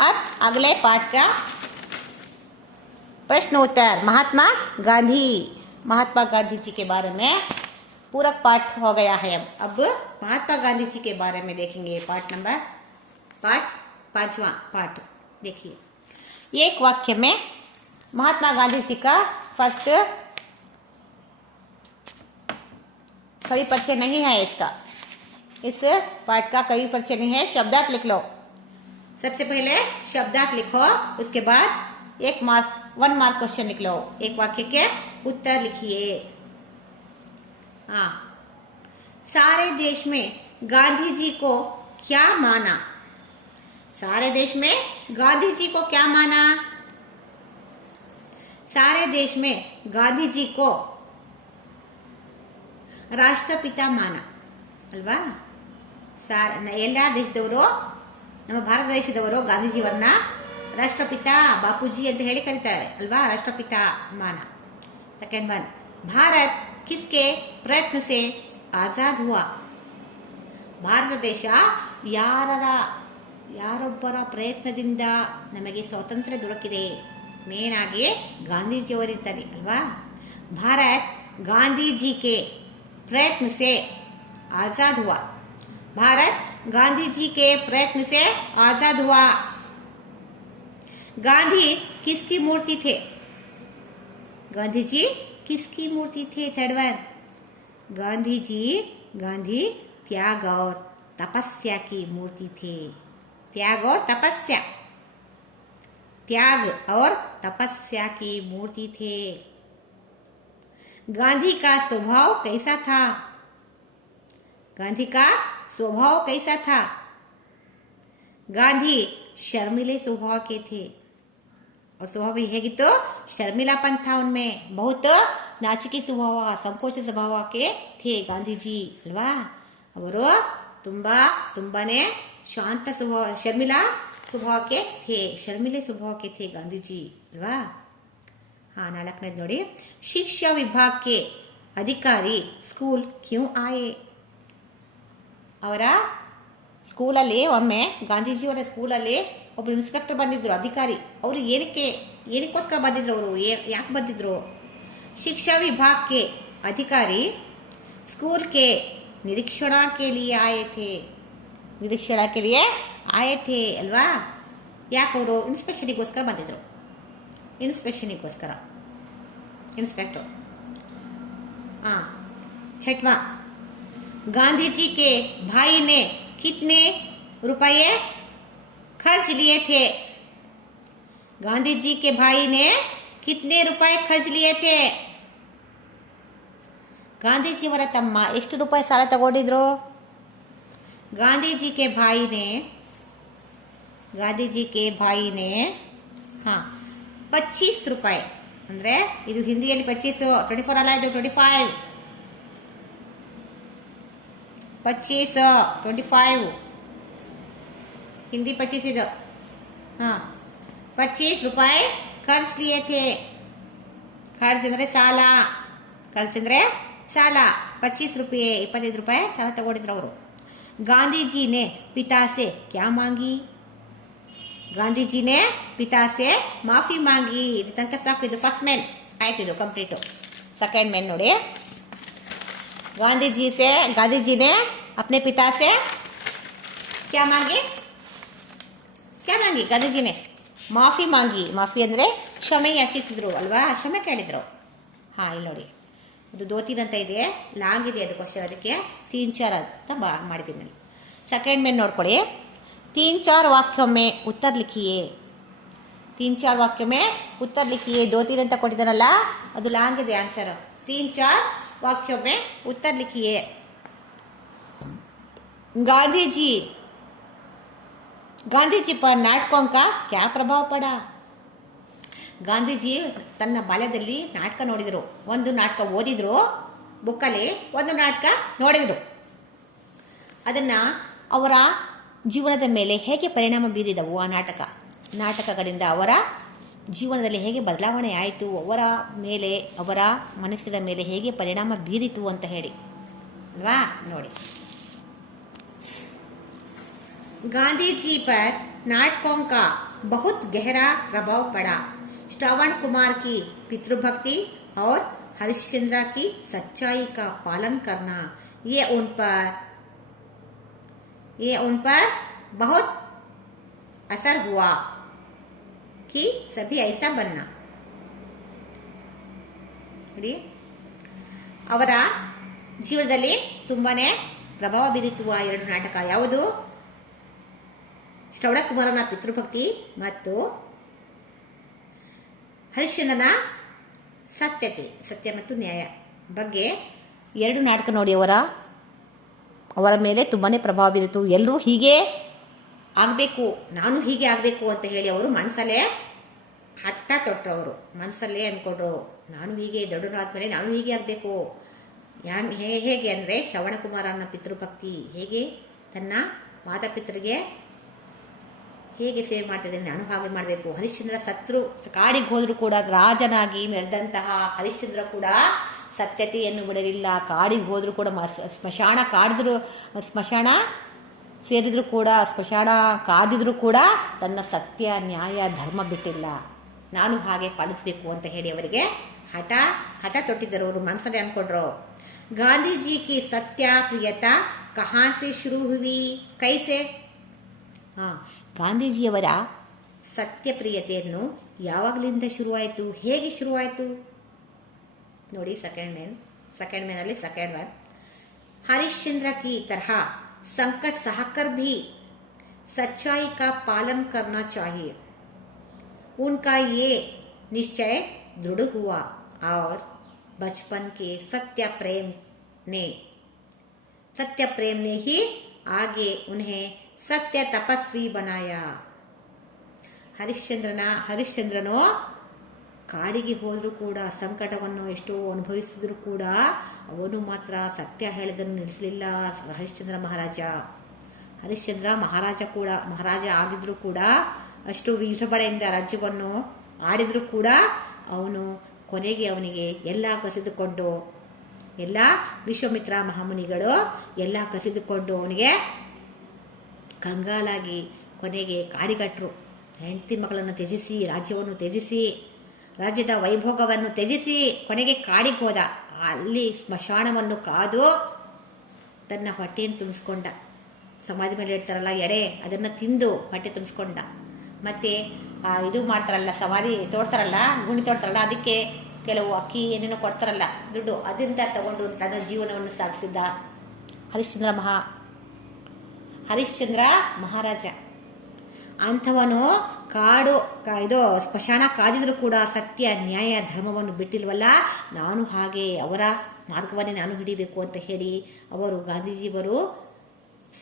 अब अगले पाठ का प्रश्न उत्तर महात्मा गांधी जी के बारे में पूरक पाठ हो गया है। अब महात्मा गांधी जी के बारे में देखेंगे। पांचवा पाठ देखिए। एक वाक्य में महात्मा गांधी जी का फर्स्ट कवि परिचय नहीं है इसका, इस पाठ का कवि परिचय नहीं है। शब्दार्थ लिख लो। सबसे पहले शब्दार्थ लिखो, उसके बाद 1 मार्क क्वेश्चन लिख लो। एक वाक्य के उत्तर लिखिए। हाँ, सारे देश में गांधी जी को क्या माना? सारे देश में गांधी जी को क्या माना? सारे देश में गांधी जी को राष्ट्रपिता माना अल्वा। ಎಲ್ಲ ದೇಶದವರು, ನಮ್ಮ ಭಾರತ ದೇಶದವರು ಗಾಂಧೀಜಿಯವರನ್ನ ರಾಷ್ಟ್ರಪಿತ ಬಾಪೂಜಿ ಅಂತ ಹೇಳಿ ಕರೀತಾರೆ ಅಲ್ವಾ, ರಾಷ್ಟ್ರಪಿತ ಮಾನ। सेकंड वन, भारत किसके प्रयत्न से आजाद हुआ? ಭಾರತ ದೇಶ ಯಾರೊಬ್ಬರ ಪ್ರಯತ್ನದಿಂದ ನಮಗೆ ಸ್ವಾತಂತ್ರ್ಯ ದೊರಕಿದೆ? ಮೇನ್ ಆಗಿ ಗಾಂಧೀಜಿಯವರಿದ್ದಾರೆ ಅಲ್ವಾ। भारत गांधी जी के प्रयत्न से आजाद हुआ। भारत गांधी जी के प्रयत्न से आजाद हुआ। गांधी किसकी मूर्ति थे? गांधी जी किसकी मूर्ति थे? थर्ड वन, गांधी त्याग और तपस्या की मूर्ति थे। त्याग और तपस्या की मूर्ति थे। गांधी का स्वभाव कैसा था? गांधी का स्वभाव कैसा था? गांधी शर्मिले स्वभाव के थे, और स्वभाव ಹೇಗಿತ್ತು? शर्मिलापन था उनमें, बहुत नाचिके स्वभाव, संकोच स्वभाव के थे गांधीजी अल्वा। ಅವರು ತುಂಬಾನೇ ಶಾಂತ ಸ್ವಭಾವ, शर्मिला स्वभाव के थे, शर्मिले स्वभाव के थे गांधीजी अल्वा। हाँ, 4ನೇದು ನೋಡಿ। शिक्षा विभाग के अधिकारी स्कूल क्यों आए? ಅವರ ಸ್ಕೂಲಲ್ಲಿ ಒಮ್ಮೆ ಗಾಂಧೀಜಿಯವರ ಸ್ಕೂಲಲ್ಲಿ ಒಬ್ಬರು ಇನ್ಸ್ಪೆಕ್ಟರ್ ಬಂದಿದ್ರು, ಅಧಿಕಾರಿ। ಅವರು ಏನಕ್ಕೋಸ್ಕರ ಬಂದಿದ್ರು? ಅವರು ಯಾಕೆ ಬಂದಿದ್ರು? शिक्षा विभाग के अधिकारी स्कूल के निरीक्षणा के लिए आए थे। निरीक्षणा के लिए आए थे ಅಲ್ವಾ। ಯಾಕೆ ಅವರು ಇನ್ಸ್ಪೆಕ್ಷನಿಗೋಸ್ಕರ ಬಂದಿದ್ರು? ಇನ್ಸ್ಪೆಕ್ಷನಿಗೋಸ್ಕರ ಇನ್ಸ್ಪೆಕ್ಟರ್। हाँ, 6वां, गांधी जी के भाई ने कितने रुपये खर्च लिए थे? गांधी जी के भाई ने कितने रुपए खर्च लिए थे? ಗಾಂಧೀಜಿಯವರ ತಮ್ಮ ಎಷ್ಟು ರೂಪಾಯಿ ಸಾಲ ತಗೊಂಡಿದ್ರು? गांधी जी के भाई ने हाँ 25 ರೂಪಾಯಿ, ಅಂದರೆ ಇದು ಹಿಂದಿಯಲ್ಲಿ 25, 24 ಅಲ್ಲ, ಇದು 25, 25 हिंदी 25 इधर। हाँ, 25 रुपए खर्च लिए थे। खर्च अंदरे साल 25 रुपये 25 रुपये साल तगोड़िದ್ರು ಅವರು। गांधी जी ने पिता से क्या मांगी? गांधी जी ने पिता से माफी मांगी। ಇದು ತನಕ ಸಾಕು, ಇದು ಫಸ್ಟ್ ಮೇನ್ ಆಯ್ತು, ಇದು ಕಂಪ್ಲೀಟು। ಸೆಕೆಂಡ್ ಮೇನ್ ನೋಡಿ। गांधी जी ने अपने पिता से क्या मांगी? गांधी जी ने माफी मांगी। माफी ಅಂದ್ರೆ ಕ್ಷಮೆ ಯಾಚಿಸಿದ್ರು ಅಲ್ವಾ, ಕ್ಷಮೆ ಕೇಳಿದ್ರು। ಹಾ, ಇಲ್ಲಿ ನೋಡಿ, ಇದು 2-3 ಅಂತ ಇದೆ, ಲಾಂಗ್ ಇದೆ ಅದು ಕ್ವಶನ್, ಅದಕ್ಕೆ 3-4 ಅಂತ ಮಾಡಿದ್ದೀನಿ। ಸೆಕೆಂಡ್ ಮೇನ್ ನೋಡ್ಕೊಳ್ಳಿ। 3-4 वाक्यों में उत्तर लिखिए। 3-4 वाक्यों में उत्तर लिखिए। 2-3 ಅಂತ ಕೊಟ್ಟಿದ್ದಾನಲ್ಲ, ಅದು ಲಾಂಗ್ ಇದೆ ಆನ್ಸರ್। 3-4 वाक्यों में उत्तर लिखिए। गांधी जी पर नाटकों का क्या प्रभाव पड़ा? ಗಾಂಧೀಜಿ ತನ್ನ ಬಾಲ್ಯದಲ್ಲಿ ನಾಟಕ ನೋಡಿದರು, ಒಂದು ನಾಟಕ ಓದಿದರು ಬುಕ್ಕಲ್ಲಿ, ಒಂದು ನಾಟಕ ನೋಡಿದರು. ಅದನ್ನು ಅವರ ಜೀವನದ ಮೇಲೆ ಹೇಗೆ ಪರಿಣಾಮ ಬೀರಿದವು ಆ ನಾಟಕಗಳಿಂದ ಅವರ ಜೀವನದಲ್ಲಿ ಹೇಗೆ ಬದಲಾವಣೆ ಆಯಿತು, ಅವರ ಮೇಲೆ, ಅವರ ಮನಸ್ಸಿನ ಮೇಲೆ ಹೇಗೆ ಪರಿಣಾಮ ಬೀರಿತು ಅಂತ ಹೇಳಿ ಅಲ್ವಾ. ನೋಡಿ, गांधी जी पर नाटकों का बहुत गहरा प्रभाव पड़ा. श्रवण कुमार की पितृभक्ति और हरिश्चंद्र की सच्चाई का पालन करना, ये उन पर बहुत असर हुआ कि सभी ऐसा बनना. ನೋಡಿ, ಅವರ ಜೀವನದಲ್ಲಿ ತುಂಬಾನೇ ಪ್ರಭಾವ ಬೀರಿತು ಆ ಎರಡು ನಾಟಕ. ಯಾವುದು? ಶ್ರವಣಕುಮಾರನ ಪಿತೃಭಕ್ತಿ ಮತ್ತು ಹರಿಶ್ಚಂದ್ರನ ಸತ್ಯ ಮತ್ತು ನ್ಯಾಯ ಬಗ್ಗೆ ಎರಡು ನಾಟಕ ನೋಡಿ ಅವರ ಮೇಲೆ ತುಂಬಾ ಪ್ರಭಾವ ಬೀರಿತು. ಎಲ್ಲರೂ ಹೀಗೆ ಆಗಬೇಕು, ನಾನು ಹೀಗೆ ಆಗಬೇಕು ಅಂತ ಹೇಳಿ ಅವರು ಮನಸ್ಸಲ್ಲೇ ಹಠ ತೊಟ್ಟರು. ಅವರು ಮನಸ್ಸಲ್ಲೇ ಅಂದ್ಕೊಂಡ್ರು, ನಾನು ಹೀಗೆ ದೊಡ್ಡನಾದ್ಮೇಲೆ ನಾನು ಹೀಗೆ ಆಗಬೇಕು. ಹೇಗೆ ಅಂದರೆ ಶ್ರವಣಕುಮಾರನ ಪಿತೃಭಕ್ತಿ, ಹೇಗೆ ತನ್ನ ಮಾತಾಪಿತರಿಗೆ ಹೇಗೆ ಸೇವೆ ಮಾಡ್ತಿದ್ದೇನೆ, ನಾನು ಹಾಗೆ ಮಾಡಬೇಕು. ಹರಿಶ್ಚಂದ್ರ ಸತ್ರು, ಕಾಡಿಗೆ ಹೋದರೂ ಕೂಡ ರಾಜನಾಗಿ ಮೆರೆದಂತಹ ಹರಿಶ್ಚಂದ್ರ ಕೂಡ ಸತ್ಯತೆಯನ್ನು ಬಿಡಲಿಲ್ಲ. ಕಾಡಿಗೆ ಹೋದರೂ ಕೂಡ ಸ್ಮಶಾನ ಸೇರಿದರೂ ಕೂಡ, ಸ್ಮಶಾನ ಕಾದಿದ್ರು ಕೂಡ ತನ್ನ ಸತ್ಯ ನ್ಯಾಯ ಧರ್ಮ ಬಿಟ್ಟಿಲ್ಲ. ನಾನು ಹಾಗೆ ಪಾಲಿಸಬೇಕು ಅಂತ ಹೇಳಿ ಅವರಿಗೆ ಹಠ ತೊಟ್ಟಿದ್ದರು. ಅವರು ಮನಸ್ಸಲ್ಲಿ ಅಂದ್ಕೊಂಡ್ರು. ಗಾಂಧೀಜಿ ಕಿ ಸತ್ಯ ಪ್ರಿಯತಾ ಕಹಾ ಸೆ ಶುರು ಹುಯಿ, ಕೈಸೆ? ಗಾಂಧೀಜಿಯವರ ಸತ್ಯಪ್ರಿಯತೆಯನ್ನು ಯಾವಾಗಲಿಂದ ಶುರುವಾಯಿತು, ಹೇಗೆ ಶುರುವಾಯಿತು ನೋಡಿ. ಸೆಕೆಂಡ್ ಮೇನಲ್ಲಿ ಸೆಕೆಂಡ್ ಒನ್. हरिश्चंद्र की तरह संकट सहकर भी सच्चाई का पालन करना चाहिए. उनका ये निश्चय दृढ़ हुआ और बचपन के सत्य प्रेम ने ही आगे उन्हें सत्य तपस्वी बनाया. ಹರಿಶ್ಚಂದ್ರನು ಕಾಡಿಗೆ ಹೋದರೂ ಕೂಡ, ಸಂಕಟವನ್ನು ಎಷ್ಟೋ ಅನುಭವಿಸಿದ್ರು ಕೂಡ ಅವನು ಮಾತ್ರ ಸತ್ಯ ಹೇಳೋದನ್ನು ನಿಲ್ಲಿಸಲಿಲ್ಲ. ಹರಿಶ್ಚಂದ್ರ ಮಹಾರಾಜ ಆಗಿದ್ರು ಕೂಡ, ಅಷ್ಟು ವಿಜೃಂಭಣೆಯಿಂದ ರಾಜ್ಯವನ್ನು ಆಡಿದ್ರು ಕೂಡ ಅವನು ಕೊನೆಗೆ ಅವನಿಗೆ ಎಲ್ಲ ಕಸಿದುಕೊಂಡು, ಎಲ್ಲ ವಿಶ್ವಾಮಿತ್ರ ಮಹಾಮುನಿಗಳು ಎಲ್ಲ ಕಸಿದುಕೊಂಡು ಅವನಿಗೆ ಕಂಗಾಲಾಗಿ ಕೊನೆಗೆ ಕಾಡಿಗಟ್ಟರು. ಹೆಂಡತಿ ಮಕ್ಕಳನ್ನು ತ್ಯಜಿಸಿ, ರಾಜ್ಯವನ್ನು ತ್ಯಜಿಸಿ, ರಾಜ್ಯದ ವೈಭೋಗವನ್ನು ತ್ಯಜಿಸಿ ಕೊನೆಗೆ ಕಾಡಿಗೆ ಹೋದ. ಅಲ್ಲಿ ಸ್ಮಶಾನವನ್ನು ಕಾದು ತನ್ನ ಹೊಟ್ಟೆಯನ್ನು ತುಂಬಿಸ್ಕೊಂಡ. ಸಮಾಧಿ ಮೇಲೆ ಇಡ್ತಾರಲ್ಲ ಎಡೆ, ಅದನ್ನು ತಿಂದು ಹೊಟ್ಟೆ ತುಂಬಿಸ್ಕೊಂಡ. ಮತ್ತು ಇದು ಮಾಡ್ತಾರಲ್ಲ, ಸಮಾಧಿ ತೋಡ್ತಾರಲ್ಲ, ಗುಣಿ ತೋಡ್ತಾರಲ್ಲ, ಅದಕ್ಕೆ ಕೆಲವು ಅಕ್ಕಿ ಏನೇನೋ ಕೊಡ್ತಾರಲ್ಲ ದುಡ್ಡು, ಅದರಿಂದ ತಗೊಂಡು ತನ್ನ ಜೀವನವನ್ನು ಸಾಗಿಸಿದ್ದ ಹರಿಶ್ಚಂದ್ರ ಮಹಾರಾಜ. ಅಂಥವನು ಸ್ಮಶಾನ ಕಾದಿದ್ರು ಕೂಡ ಸತ್ಯ ನ್ಯಾಯ ಧರ್ಮವನ್ನು ಬಿಟ್ಟಿಲ್ವಲ್ಲ, ನಾನು ಹಾಗೆ ಅವರ ಮಾರ್ಗವನ್ನೇ ನಾನು ಹಿಡಿಬೇಕು ಅಂತ ಹೇಳಿ ಗಾಂಧೀಜಿಯವರು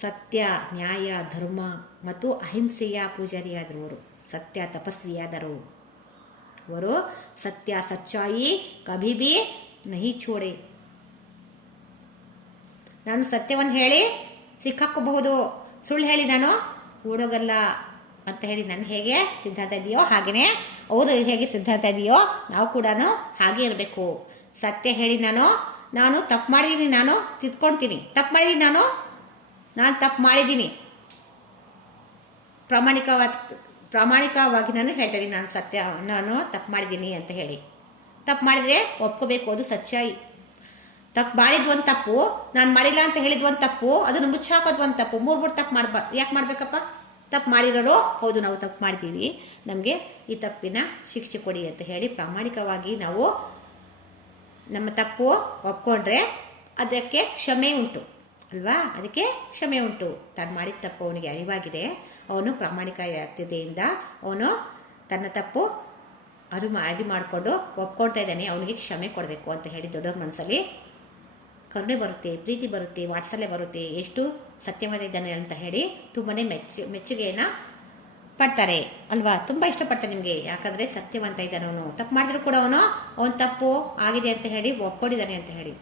ಸತ್ಯ ನ್ಯಾಯ ಧರ್ಮ ಮತ್ತು ಅಹಿಂಸೆಯ ಪೂಜಾರಿಯಾದರು. ಅವರು ಸತ್ಯ ತಪಸ್ವಿಯಾದರು. ಅವರು ಸತ್ಯ ಸಚ್ಚಾಯಿ ಕಭಿ ಭಿ ನಹಿ ಛೋಡೆ. ನಾನು ಸತ್ಯವನ್ನು ಹೇಳಿ ಸಿಕ್ಕಾಕೋಬಹುದು, ಸುಳ್ಳು ಹೇಳಿ ನಾನು ಓಡೋಗಲ್ಲ ಅಂತ ಹೇಳಿ ನನ್ನ ಹೇಗೆ ಸಿದ್ಧಾಂತ ಇದೆಯೋ ಹಾಗೆಯೇ ಅವರು ಹೇಗೆ ಸಿದ್ಧಾಂತ ಇದೆಯೋ ನಾವು ಕೂಡ ಹಾಗೆ ಇರಬೇಕು. ಸತ್ಯ ಹೇಳಿ ನಾನು ತಪ್ಪು ಮಾಡಿದ್ದೀನಿ, ನಾನು ತಿದ್ಕೊಳ್ತೀನಿ, ತಪ್ಪು ಮಾಡಿದ್ದೀನಿ, ನಾನು ತಪ್ಪು ಮಾಡಿದ್ದೀನಿ, ಪ್ರಾಮಾಣಿಕವಾಗಿ ನಾನು ಹೇಳ್ತಾ ಇದ್ದೀನಿ, ನಾನು ತಪ್ಪು ಮಾಡಿದ್ದೀನಿ ಅಂತ ಹೇಳಿ. ತಪ್ಪು ಮಾಡಿದರೆ ಒಪ್ಕೋಬೇಕು, ಅದು ಸಚ್ಚಾಯಿ. ತಪ್ಪು ಮಾಡಿದ್ವು ಒಂದು ತಪ್ಪು, ನಾನು ಮಾಡಿಲ್ಲ ಅಂತ ಹೇಳಿದ್ವು ಒಂದು ತಪ್ಪು, ಅದನ್ನು ಮುಚ್ಚಾಕೋದು ಒಂದು ತಪ್ಪು. ಮೂರು ತಪ್ಪು ಯಾಕೆ ಮಾಡಬೇಕಪ್ಪ? ತಪ್ಪು ಮಾಡಿರೋರು ಹೌದು ನಾವು ತಪ್ಪು ಮಾಡ್ತೀವಿ, ನಮಗೆ ಈ ತಪ್ಪಿನ ಶಿಕ್ಷೆ ಕೊಡಿ ಅಂತ ಹೇಳಿ ಪ್ರಾಮಾಣಿಕವಾಗಿ ನಾವು ನಮ್ಮ ತಪ್ಪು ಒಪ್ಕೊಂಡ್ರೆ ಅದಕ್ಕೆ ಕ್ಷಮೆ ಉಂಟು ಅಲ್ವಾ? ಅದಕ್ಕೆ ಕ್ಷಮೆ ಉಂಟು. ತಾನು ಮಾಡಿದ ತಪ್ಪು ಅವನಿಗೆ ಅರಿವಾಗಿದೆ, ಅವನು ಪ್ರಾಮಾಣಿಕತೆಯಿಂದ ಅವನು ತನ್ನ ತಪ್ಪು ಅರಿವು ಮಾಡಿಕೊಂಡು ಒಪ್ಕೊಳ್ತಾ ಇದ್ದಾನೆ, ಅವನಿಗೆ ಕ್ಷಮೆ ಕೊಡಬೇಕು ಅಂತ ಹೇಳಿ ದೊಡ್ಡವ್ರ ಮನಸ್ಸಲ್ಲಿ ಕರುಣೆ ಬರುತ್ತೆ, ಪ್ರೀತಿ ಬರುತ್ತೆ, ವಾತ್ಸಲ್ಯ ಬರುತ್ತೆ. ಎಷ್ಟು ಸತ್ಯವಾದ ಇದ್ದಾನೆ ಅಂತ ಹೇಳಿ ತುಂಬಾ ಮೆಚ್ಚುಗೆಯನ್ನು ಪಡ್ತಾರೆ ಅಲ್ವಾ, ತುಂಬ ಇಷ್ಟಪಡ್ತಾರೆ ನಿಮಗೆ. ಯಾಕಂದರೆ ಸತ್ಯವಂತ ಇದ್ದಾನೆ ಅವನು. ತಪ್ಪು ಮಾಡಿದ್ರು ಕೂಡ ಅವನು ತಪ್ಪು ಆಗಿದೆ ಅಂತ ಹೇಳಿ ಒಪ್ಕೊಂಡಿದ್ದಾನೆ ಅಂತ ಹೇಳಿ.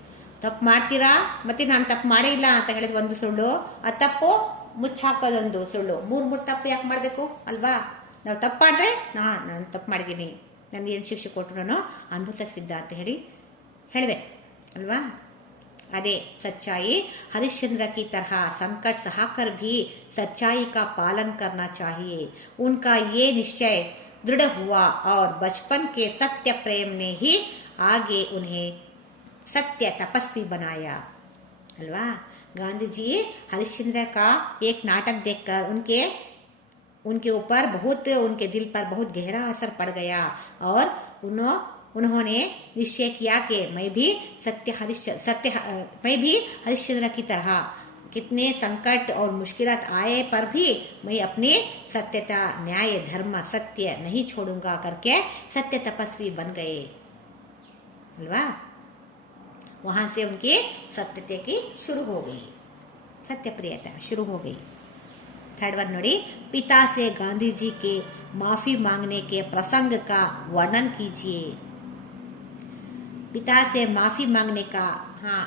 ತಪ್ಪು ಮಾಡ್ತೀರಾ ಮತ್ತೆ ನಾನು ತಪ್ಪು ಮಾಡೇ ಇಲ್ಲ ಅಂತ ಹೇಳಿದ ಒಂದು ಸುಳ್ಳು, ಆ ತಪ್ಪು ಮುಚ್ಚಾಕೋದೊಂದು ಸುಳ್ಳು. ಮೂರು ತಪ್ಪು ಯಾಕೆ ಮಾಡಬೇಕು ಅಲ್ವಾ? ನಾವು ತಪ್ಪು ಮಾಡಿದ್ರೆ ನಾನು ತಪ್ಪು ಮಾಡಿದ್ದೀನಿ, ನನಗೆ ಏನು ಶಿಕ್ಷೆ ಕೊಟ್ಟರು ನಾನು ಅನುಭವಿಸಕ್ಕೆ ಸಿದ್ಧ ಅಂತ ಹೇಳಬೇಕು ಅಲ್ವಾ. अरे सच्चाई हरिश्चंद्र की तरह संकट सहकर भी सच्चाई का पालन करना चाहिए. उनका ये निश्चय दृढ़ हुआ और बचपन के सत्य प्रेम ने ही आगे उन्हें सत्य तपस्वी बनाया. अल्वा, गांधी जी हरिश्चंद्र का एक नाटक देखकर उनके ऊपर उनके दिल पर बहुत गहरा असर पड़ गया और उन्होंने निश्चय किया कि मैं भी हरिश्चंद्र की तरह कितने संकट और मुश्किलात आए पर भी मैं अपनी सत्यता, न्याय, धर्म, सत्य नहीं छोड़ूंगा करके सत्य तपस्वी बन गए अल्वा. वहां से उनकी सत्यता की शुरू हो गई, सत्य प्रियता शुरू हो गई. थर्ड वन नोड़ी, पिता से गांधी जी के माफी मांगने के प्रसंग का वर्णन कीजिए. ಪಿತಾ ಸೆ ಮಾಫಿ ಮಾಂಗ್ನೆ ಕಾ.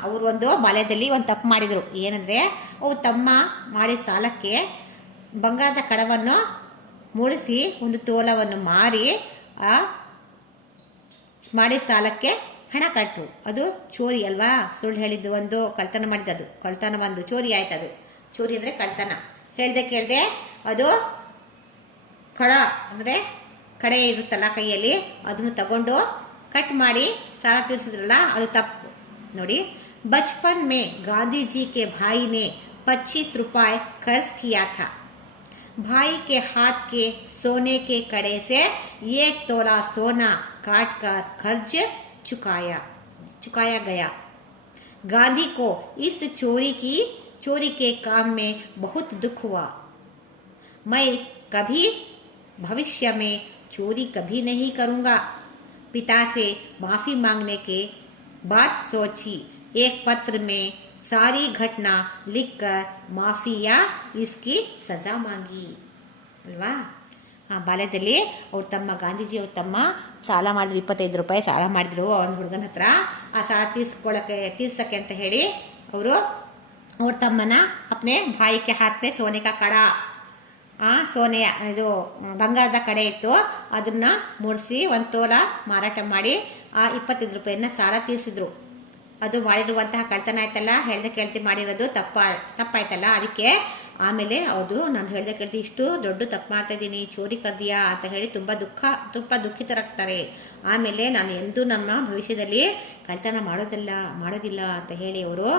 ಅವರು ಒಂದು ಬಾಲ್ಯದಲ್ಲಿ ಒಂದು ತಪ್ಪು ಮಾಡಿದರು. ಏನಂದರೆ ಅವ್ರು ತಮ್ಮ ಮಾಡಿದ ಸಾಲಕ್ಕೆ ಬಂಗಾರದ ಕಡವನ್ನು ಮೂಡಿಸಿ ಒಂದು ತೋಲವನ್ನು ಮಾರಿ ಆ ಮಾಡಿದ ಸಾಲಕ್ಕೆ ಹಣ ಕಟ್ಟರು. ಅದು ಚೋರಿ ಅಲ್ವಾ, ಸುಳ್ಳು ಹೇಳಿದ್ದು ಒಂದು, ಕಳ್ತನ ಮಾಡಿದ್ದು ಕಳ್ತನ ಒಂದು, ಚೋರಿ ಆಯ್ತು. ಅದು ಚೋರಿ ಅಂದರೆ ಕಳ್ತನ. ಕೇಳದೆ ಅದು ಕಡ ಅಂದರೆ ಕಡೆ ಇರುತ್ತಲ್ಲ ಕೈಯಲ್ಲಿ, ಅದನ್ನು ತಗೊಂಡು कट मारी साल तीर्सिद्रल्ल अदु तप्पु नोडी. बचपन में गांधी जी के भाई ने 25 रुपए कर्ज किया था. भाई के हाथ के सोने के कड़े से 1 तोला सोना काट कर कर्ज चुकाया गया. गांधी को इस चोरी के काम में बहुत दुख हुआ. मैं कभी भविष्य में चोरी कभी नहीं करूंगा. पिता से माफी मांगने के बाद सोची. एक पत्र में सारी घटना लिखकर माफी या इसकी सजा मांगी अल्वा. ಬಾಲ್ಯದಲ್ಲಿ ಅವ್ರು ತಮ್ಮ ಗಾಂಧೀಜಿ ಅವ್ರು ತಮ್ಮ ಸಾಲ ಮಾಡಿದ್ರು, 25 ರೂಪಾಯಿ ಸಾಲ ಮಾಡಿದ್ರು ಅವನ ಹುಡುಗನ ಹತ್ರ. ಆ ಸಾಲ ತೀರ್ಸಕ್ಕೆ ಅಂತ ಹೇಳಿ ಅವ್ರ ತಮ್ಮನ ಅಪ್ನೆ ಭಾಯಿಗೆ ಹಾಕ್ತೆ ಸೋನೆ ಕಾ ಕಡ, ಸೋನೆಯ ಇದು ಬಂಗಾರದ ಕಡೆ ಇತ್ತು, ಅದನ್ನ ಮೂಡಿಸಿ 1 ತೋಲ ಮಾರಾಟ ಮಾಡಿ ಆ 25 ರೂಪಾಯಿನ ಸಾಲ ತೀರಿಸಿದ್ರು. ಅದು ಮಾಡಿರುವಂತಹ ಕಳ್ತನ ಆಯ್ತಲ್ಲ, ಹೇಳ್ದೆ ಕೇಳ್ತಿ ಮಾಡಿರೋದು ತಪ್ಪಾಯ್ತಲ್ಲ. ಅದಕ್ಕೆ ಆಮೇಲೆ ಹೌದು ನಾನು ಹೇಳ್ದೆ ಕೇಳ್ತಿ ಇಷ್ಟು ದೊಡ್ಡ ತಪ್ಪು ಮಾಡ್ತಾ ಇದ್ದೀನಿ, ಚೋರಿ ಕರ್ದಿಯಾ ಅಂತ ಹೇಳಿ ತುಂಬ ದುಃಖಿತರಾಗ್ತಾರೆ. ಆಮೇಲೆ ನಾನು ಎಂದೂ ನಮ್ಮ ಭವಿಷ್ಯದಲ್ಲಿ ಕಳ್ತನ ಮಾಡೋದಿಲ್ಲ ಅಂತ ಹೇಳಿ ಅವರು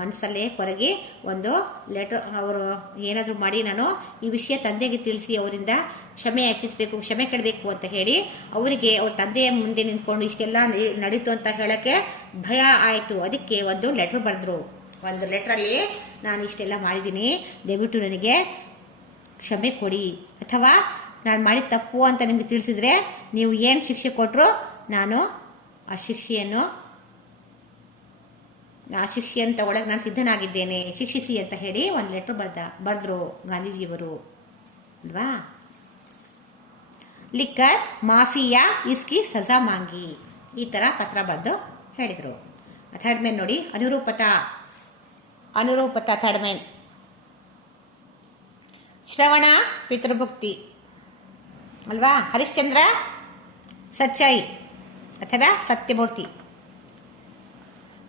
ಮನಸ್ಸಲ್ಲೇ ಕೊರಗಿ ಒಂದು ಲೆಟರ್, ಅವರು ಏನಾದರೂ ಮಾಡಿ ನಾನು ಈ ವಿಷಯ ತಂದೆಗೆ ತಿಳಿಸಿ ಅವರಿಂದ ಕ್ಷಮೆ ಕೇಳಬೇಕು ಅಂತ ಹೇಳಿ ಅವರಿಗೆ ಅವ್ರ ತಂದೆಯ ಮುಂದೆ ನಿಂತ್ಕೊಂಡು ಇಷ್ಟೆಲ್ಲ ನಡೀತು ಅಂತ ಹೇಳೋಕ್ಕೆ ಭಯ ಆಯಿತು. ಅದಕ್ಕೆ ಒಂದು ಲೆಟ್ರ್ ಬರೆದ್ರು. ಒಂದು ಲೆಟ್ರಲ್ಲಿ ನಾನು ಇಷ್ಟೆಲ್ಲ ಮಾಡಿದ್ದೀನಿ, ದಯವಿಟ್ಟು ನನಗೆ ಕ್ಷಮೆ ಕೊಡಿ, ಅಥವಾ ನಾನು ಮಾಡಿದ ತಪ್ಪು ಅಂತ ನಿಮಗೆ ತಿಳಿಸಿದ್ರೆ ನೀವು ಏನು ಶಿಕ್ಷೆ ಕೊಟ್ಟರು ನಾನು ಆ ಶಿಕ್ಷೆಯನ್ನು ತಗೊಳಕ್ಕೆ ನಾನು ಸಿದ್ಧನಾಗಿದ್ದೇನೆ, ಶಿಕ್ಷಿಸಿ ಅಂತ ಹೇಳಿ ಒಂದು ಲೆಟ್ರ್ ಬರೆದ್ರು ಗಾಂಧೀಜಿಯವರು ಅಲ್ವಾ. ಲಿಕ್ಕರ್ ಮಾಫಿಯಾ ಇಸ್ಕಿ ಸಜಾ ಮಾಂಗಿ, ಈ ಥರ ಪತ್ರ ಬರೆದು ಹೇಳಿದರು. ಥರ್ಡ್ ಮೇನ್ ನೋಡಿ, ಅನುರೂಪತಾ ಥರ್ಡ್ ಮೇನ್. ಶ್ರವಣ ಪಿತೃಭುಕ್ತಿ ಅಲ್ವಾ. ಹರಿಶ್ಚಂದ್ರ ಸಚ್ಚಾಯಿ ಅಥವಾ ಸತ್ಯಮೂರ್ತಿ.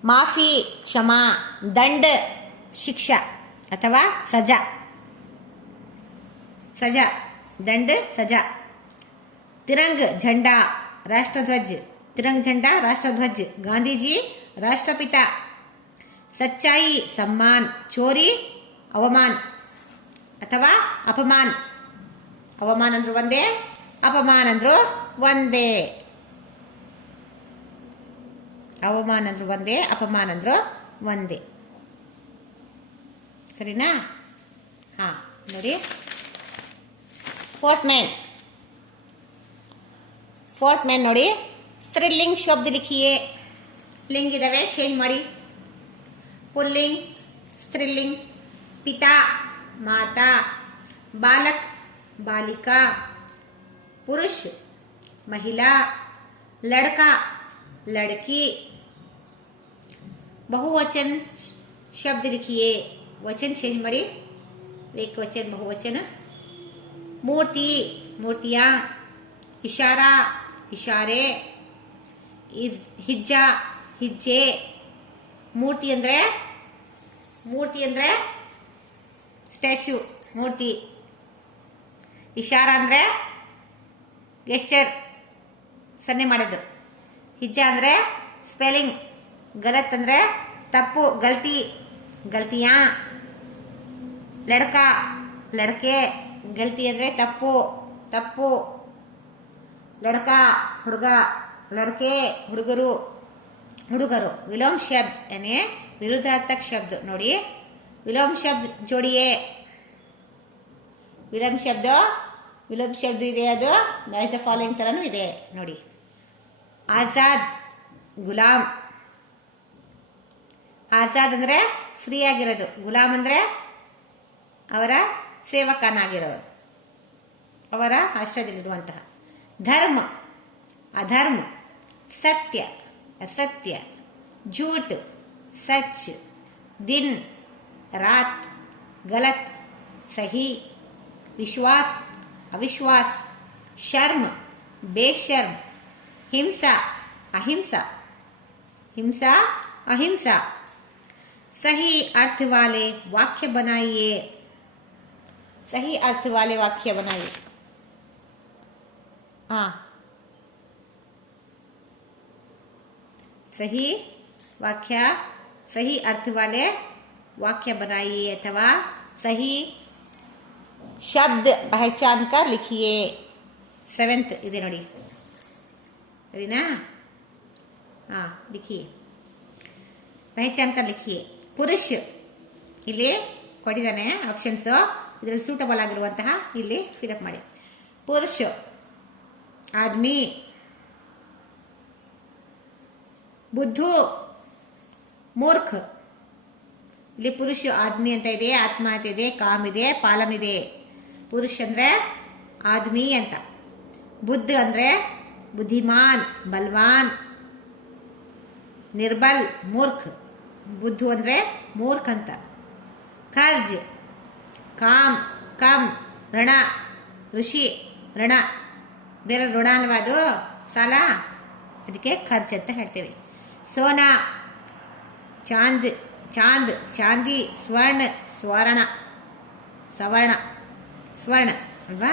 ಮಾಫಿ ಕ್ಷಮಾ, ದಂಡ ಶಿಕ್ಷಾ ಅಥವಾ ಸಜಾ, ದಂಡ ಸಜಾ. तिरंग झंडा राष्ट्रध्वज, गांधी जी राष्ट्रपिता. सच्चाई सम्मान, चोरी अवमान अथवा अपमान. अवमान अंद्रू ಒಂದೇ, अपमान अंद्रू ಒಂದೇ. ಅವಮಾನ ಅಂದ್ರೂ ಒಂದೇ, ಅಪಮಾನ ಅಂದ್ರೂ ಒಂದೇ. ಸರಿನಾ? ನೋಡಿ, फोर्थ मैन ನೋಡಿ, स्त्रीलिंग शब्द लिखिए. लिंग इदावे चेंज ಮಾಡಿ. पुल्लिंग, स्त्रीलिंग. पिता, माता. बालक, बालिका, पुरुष, महिला, लड़का, लड़की। बहुवचन शब्द लिखिए, वचन चेंज ಮಾಡಿ, एक वचन बहुवचन। मूर्ति, मूर्तियाँ, इशारा, इशारे, हिज्जा, हिज्जे। ಮೂರ್ತಿ ಅಂದರೆ ಸ್ಟ್ಯಾಚ್ಯೂ, ಮೂರ್ತಿ. ಇಶಾರ ಅಂದರೆ ಗೆಸ್ಚರ್, ಸನ್ನೆ ಮಾಡೋದು. ಹಿಜ್ಜಾ ಅಂದರೆ ಸ್ಪೆಲ್ಲಿಂಗ್, ಗಲತ್ ಅಂದರೆ ತಪ್ಪು, ಗಲ್ತಿ, ಗಲ್ತಿಯಾ. ಲಡ್ಕ, ಲಡ್ಕೆ, ಗಲ್ತಿ ಅಂದರೆ ತಪ್ಪು, ತಪ್ಪು. ಲಡ್ಕ ಹುಡುಗ, ಲಡ್ಕೆ ಹುಡುಗರು, ಹುಡುಗರು. ವಿಲೋಮ್ ಶಬ್ದ यानी विरुद्धार्थक शब्द ನೋಡಿ. विलोम शब्द जोड़िए. विलोम शब्द ಇದೆ, ಅದು ಮ್ಯಾಚ್ ದ ಫಾಲೋಯಿಂಗ್ ತರನೂ ಇದೆ ನೋಡಿ. ಆಜಾದ್, ಗುಲಾಮ್. ಆಜಾದ್ ಅಂದರೆ ಫ್ರೀ ಆಗಿರೋದು, ಗುಲಾಮ್ ಅಂದರೆ ಅವರ ಸೇವಕನಾಗಿರೋದು, ಅವರ ಆಶ್ರಯದಲ್ಲಿರುವಂತಹ. ಧರ್ಮ, अधर्म, सत्य, असत्य, झूठ, सच, दिन, रात, गलत, सही, विश्वास, अविश्वास, शर्म, बेशर्म, हिंसा, अहिंसा, हिंसा, अहिंसा। सही अर्थ वाले वाक्य बनाइए, सही अर्थ वाले वाक्य बनाइए। हाँ, सही वाक्य, सही अर्थ वाले वाक्य बनाइए अथवा सही शब्द पहचान कर लिखिए। 7th ಇದೆ ನೋಡಿ, ಸರಿನಾ? हाँ, लिखिए, पहचान कर लिखिए। पुरुष ಇಲ್ಲಿ ಕೊಟ್ಟಿದ್ದಾನೆ ಆಪ್ಷನ್ಸ್, ಇದರಲ್ಲಿ ಸೂಟಬಲ್ ಆಗಿರುವಂತಹ ಇಲ್ಲಿ ಫಿಲಪ್ ಮಾಡಿ. ಪುರುಷ, ಆದ್ಮಿ. बुद्धू, मूर्ख. ಇಲ್ಲಿ ಪುರುಷ, ಆದ್ಮಿ ಅಂತ ಇದೆ, ಆತ್ಮ ಅಂತ ಇದೆ, ಕಾಮ್ ಇದೆ, ಪಾಲನ್ ಇದೆ. ಪುರುಷ ಅಂದ್ರೆ ಆದ್ಮಿ ಅಂತ. ಬುದ್ಧ ಅಂದ್ರೆ ಬುದ್ಧಿಮಾನ್, ಬಲ್ವಾನ್. ನಿರ್ಬಲ್, ಮೂರ್ಖ. ಬುದ್ಧು ಅಂದ್ರೆ ಮೂರ್ಖ ಅಂತ. ಕರ್ಜ್, ಕಾಮ್, ಕಮ್, ಋಣ. ಋಷಿ, ಋಣ. ಬೇರೆ ಋಣ ಅಲ್ವಾ ಅದು, ಸಾಲ, ಅದಕ್ಕೆ ಖರ್ಚು ಅಂತ ಹೇಳ್ತೇವೆ. सोना, चांद, चांद, चांदी. स्वर्ण, स्वर्ण, सवर्ण, स्वर्ण अल्वा.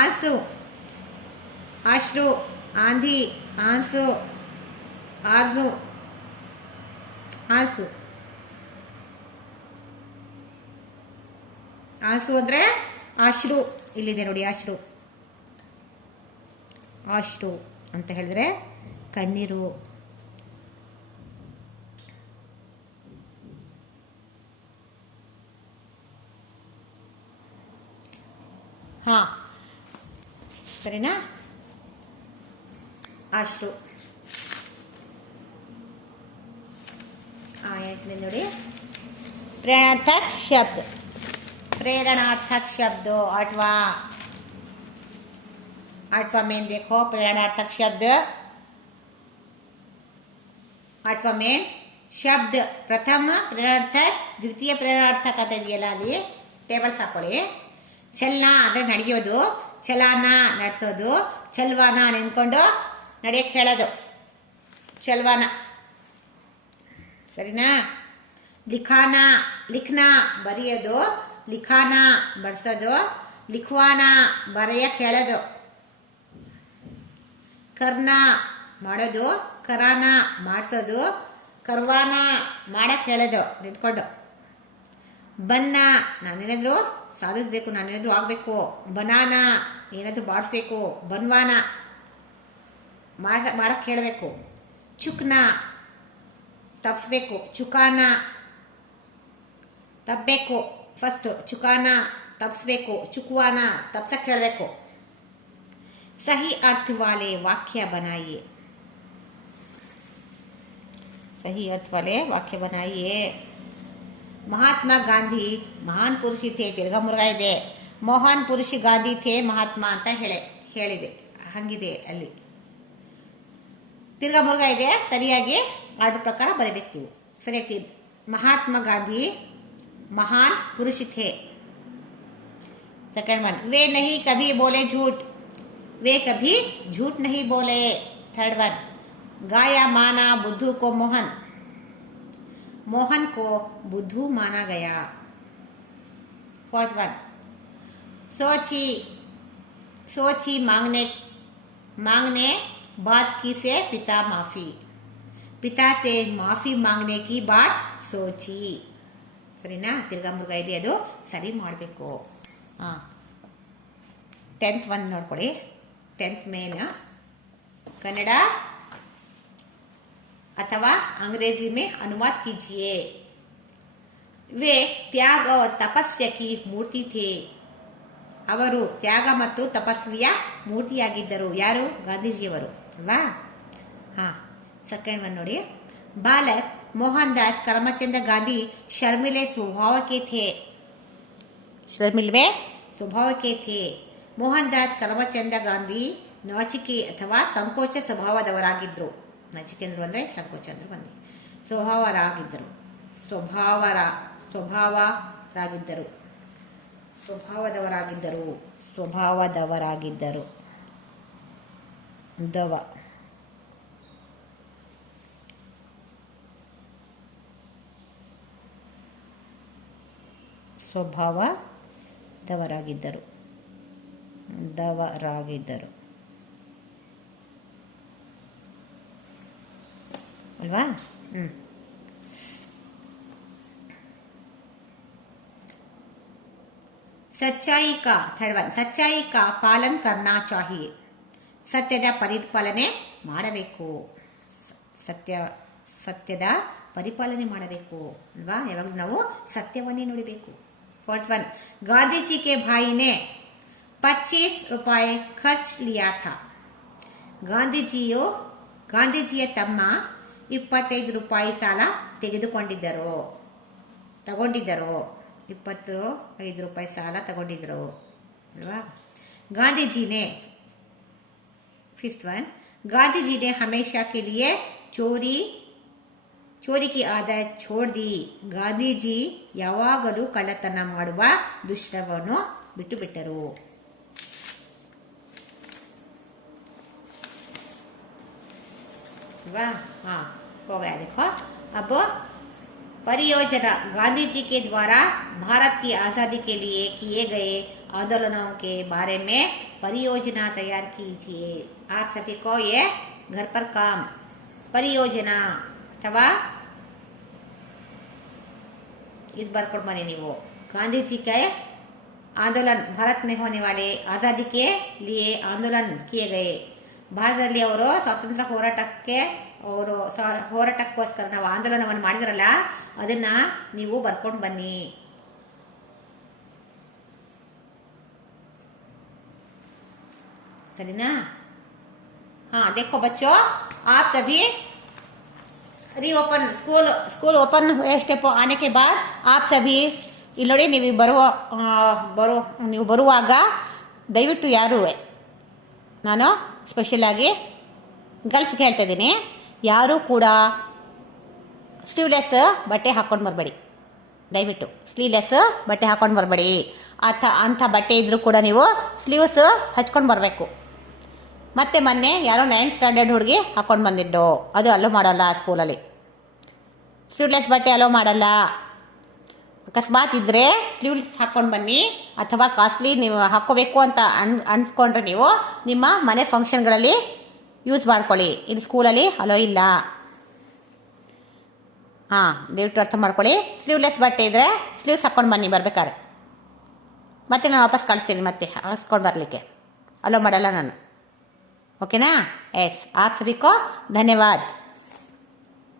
आंसू, आश्रु, आंधी, आंसू, आरजू, आंसू. आंसू ಅಂದ್ರೆ ಆಶ್ರು, ಇಲ್ಲಿದೆ ನೋಡಿ ಆಶ್ರು. ಆಶ್ರು ಅಂತ ಹೇಳಿದ್ರೆ ಕಣ್ಣೀರು. हाँ, सरीना? आश्रु. ನೋಡಿ, प्रेरणार्थक शब्द, प्रेरणार्थक शब्द आठवां में देखो. प्रेरणार्थक शब्द, आठवां में शब्द प्रथम प्रेरणार्थक, द्वितीय प्रेरणार्थक ಅಂತ ಇದೆಯಲ್ಲ, ಅಲ್ಲಿ ಟೇಬಲ್ಸ್ ಹಾಕೊಳ್ಳಿ. ಚಲನ ಅಂದರೆ ನಡೆಯೋದು, ಚಲಾನ ನಡೆಸೋದು, ಚಲ್ವಾನ ನಿಂತ್ಕೊಂಡು ನಡೆಯಕ್ಕೆ ಹೇಳೋದು, ಚಲ್ವಾನ. ಸರಿನಾ? ಲಿಖಾನ, ಲಿಖ್ನ ಬರೆಯೋದು, ಲಿಖಾನ ಬಡಿಸೋದು, ಲಿಖ್ವಾನ ಬರೆಯಕ್ಕೆ ಹೇಳೋದು. ಕರ್ನ ಮಾಡೋದು, ಕರಾನ ಮಾಡಿಸೋದು, ಕರ್ವಾನ ಮಾಡಕ್ಕೆ ಹೇಳೋದು ನಿಂತ್ಕೊಂಡು. ಬನ್ನ ನಾನೇನಾದರೂ ಸಾಧಿಸಬೇಕು, ನಾನೇನಾದರೂ ಆಗಬೇಕು. ಬನಾನ ಏನಾದರೂ ಬಾಡಿಸ್ಬೇಕು. ಬನ್ವಾನ ಮಾಡಕ್ಕೆ ಹೇಳಬೇಕು. ಚುಕ್ನ ತಪ್ಪಿಸ್ಬೇಕು. ಚುಕಾನ ತಪ್ಪಬೇಕು. ಫಸ್ಟು ಚುಕಾನ ತಪ್ಪಿಸ್ಬೇಕು, ಚುಕ್ವಾನ ತಪ್ಸಕ್ಕೆ ಹೇಳಬೇಕು. सही अर्थ वाले वाक्य बनाइए, सही अर्थ वाले वाक्य बनाइए. महात्मा गांधी महान पुरुष थे, ತಿರ್ಗಾ ಮುರುಗ ಇದೆ. ಮೋಹನ್ ಪುರುಷ ಗಾಂಧಿ ಥೇ ಮಹಾತ್ಮ ಅಂತ ಹೇಳಿದೆ. ಹಂಗಿದೆ ಅಲ್ಲಿ. ತಿರ್ಗಾ ಮುರುಗ ಇದೆ, ಸರಿಯಾಗಿ ಆರ್ಡರ್ ಪ್ರಕಾರ ಬರೀಬೇಕು ನೀವು. ಸರಿಯಾಗಿ ಮಹಾತ್ಮ ಗಾಂಧಿ महान पुरुष थे. सेकंड वन, वे नहीं कभी बोले झूठ, वे कभी झूठ नहीं बोले. थर्ड वन, गाया माना बुद्धू को मोहन, मोहन को बुद्धू माना गया. फोर्थ वन, सोची सोची मांगने बात की से पिता माफी, पिता से माफी मांगने की बात सोची. ಸರಿನಾ? ತಿರ್ಗಾ ಮೃಗ ಇದೆ, ಅದು ಸರಿ ಮಾಡಬೇಕು. 10th ಒನ್ ನೋಡ್ಕೊಳ್ಳಿ. 10th ಮೇನ್ ಕನ್ನಡ ಅಥವಾ अंग्रेजी में अनुवाद कीजिए. वे त्याग और तपस्या की मूर्ति थे. ಅವರು ತ್ಯಾಗ ಮತ್ತು ತಪಸ್ವಿಯ ಮೂರ್ತಿಯಾಗಿದ್ದರು. ಯಾರು? ಗಾಂಧೀಜಿಯವರು ಅಲ್ವಾ? ಸೆಕೆಂಡ್ ಒನ್ ನೋಡಿ. बालक मोहनदास करमचंद गांधी शर्मिले स्वभाव के थे. शर्मिलवे स्वभाव के थे. मोहनदास करमचंद ಗಾಂಧಿ ನಾಚಿಕೆ ಅಥವಾ ಸಂಕೋಚ ಸ್ವಭಾವದವರಾಗಿದ್ದರು. ನಾಚಿಕೆ ಅಂದ್ರು ಅಂದರೆ ಸಂಕೋಚ ಅಂದ್ರು ಒಂದೇ. ಸ್ವಭಾವರಾಗಿದ್ದರು. ಸ್ವಭಾವದವರಾಗಿದ್ದರು ಅಲ್ವಾ? ಸಚ್ಚಾಯಿ ಕಾ ಥರ್ಡ್ ಒನ್, ಸಚ್ಚಾಯಿ ಕಾ ಪಾಲನ್ ಕರ್ನಾ ಚಾಹಿಯೆ. ಸತ್ಯದ ಪರಿಪಾಲನೆ ಮಾಡಬೇಕು. ಸತ್ಯದ ಪರಿಪಾಲನೆ ಮಾಡಬೇಕು ಅಲ್ವಾ? ಯಾವಾಗಲೂ ನಾವು ಸತ್ಯವನ್ನೇ ನೋಡಬೇಕು. फोर्थ वन, गांधी जी के भाई ने 25 रुपये खर्च लिया था. ಗಾಂಧೀಜಿಯ ತಮ್ಮ 25 ರೂಪಾಯಿ ಸಾಲ ತಗೊಂಡಿದ್ದರು. 25 ರೂಪಾಯಿ ಸಾಲ ತಗೊಂಡಿದ್ರು ಅಲ್ವಾ? ಗಾಂಧೀಜಿನೇ. 5th वन, गांधी ने हमेशा के लिए ಚೋರಿ ಕಿ ಆದತ್ ಛೋಡ್ ದಿ. ಗಾಂಧೀಜಿ ಯಾವಾಗಲೂ ಕಳ್ಳತನ ಮಾಡುವ ದುಷ್ಟವನ್ನು ಬಿಟ್ಟು ಬಿಟ್ಟರು. हो गया. देखो अब परियोजना, गांधी जी के द्वारा भारत की आज़ादी के लिए किए गए आंदोलनों के बारे में परियोजना तैयार कीजिए. आप सभी को ये घर पर काम परियोजना अथवा ಇದು ಬರ್ಕೊಂಡು बने ನೀವು. गांधी जी के आंदोलन, भारत में होने वाले आज़ादी के लिए आंदोलन किए गए. ಭಾರತದಲ್ಲಿ ಅವರು ಸ್ವಾತಂತ್ರ್ಯ ಹೋರಾಟಕ್ಕೋಸ್ಕರ ನಾವು ಆಂದೋಲನವನ್ನು ಮಾಡಿದ್ರಲ್ಲ, ಅದನ್ನ ನೀವು ಬರ್ಕೊಂಡು ಬನ್ನಿ. सरीना? हाँ देखो बच्चों, आप सभी रीओपन स्कूल ओपन स्टेप आने के बाद आप सभी ಇಲ್ಲಿ ನೋಡಿ, ನೀವು ಬರುವಾಗ ದಯವಿಟ್ಟು ಯಾರೂ, ನಾನು ಸ್ಪೆಷಲ್ ಆಗಿ ಗರ್ಲ್ಸ್ಗೆ ಹೇಳ್ತಾ ಇದ್ದೀನಿ, ಯಾರೂ ಕೂಡ ಸ್ಲೀವ್ಲೆಸ್ ಬಟ್ಟೆ ಹಾಕ್ಕೊಂಡು ಬರಬೇಡಿ. ದಯವಿಟ್ಟು ಸ್ಲೀವ್ಲೆಸ್ ಬಟ್ಟೆ ಹಾಕ್ಕೊಂಡು ಬರಬೇಡಿ. ಅಂಥ ಬಟ್ಟೆ ಇದ್ರೂ ಕೂಡ ನೀವು ಸ್ಲೀವ್ಸ್ ಹಚ್ಕೊಂಡು ಬರಬೇಕು. ಮತ್ತೆ ಮೊನ್ನೆ ಯಾರೋ 9th ಸ್ಟ್ಯಾಂಡರ್ಡ್ ಹುಡುಗಿ ಹಾಕ್ಕೊಂಡು ಬಂದಿದ್ದು, ಅದು ಅಲೋ ಮಾಡಲ್ಲ ಸ್ಕೂಲಲ್ಲಿ. ಸ್ಲೀವ್ಲೆಸ್ ಬಟ್ಟೆ ಅಲೋ ಮಾಡಲ್ಲ. ಅಕಸ್ಮಾತ್ ಇದ್ದರೆ ಸ್ಲೀವ್ಲೆಸ್ ಹಾಕ್ಕೊಂಡು ಬನ್ನಿ. ಅಥವಾ ಕಾಸ್ಟ್ಲಿ ನೀವು ಹಾಕ್ಕೋಬೇಕು ಅಂತ ಅನ್ಸ್ಕೊಂಡ್ರೆ ನೀವು ನಿಮ್ಮ ಮನೆ ಫಂಕ್ಷನ್ಗಳಲ್ಲಿ ಯೂಸ್ ಮಾಡ್ಕೊಳ್ಳಿ. ಇನ್ನು ಸ್ಕೂಲಲ್ಲಿ ಅಲೋ ಇಲ್ಲ. ದಯವಿಟ್ಟು ಅರ್ಥ ಮಾಡ್ಕೊಳ್ಳಿ. ಸ್ಲೀವ್ಲೆಸ್ ಬಟ್ಟೆ ಇದ್ದರೆ ಸ್ಲೀವ್ಸ್ ಹಾಕ್ಕೊಂಡು ಬನ್ನಿ ಬರ್ಬೇಕಾದ್ರೆ. ಮತ್ತೆ ನಾನು ವಾಪಸ್ ಕಳಿಸ್ತೀನಿ ಮತ್ತೆ ಹಾಕ್ಸ್ಕೊಂಡು ಬರಲಿಕ್ಕೆ. ಅಲೋ ಮಾಡಲ್ಲ ನಾನು. ओके ना? यस, आप सभी को धन्यवाद.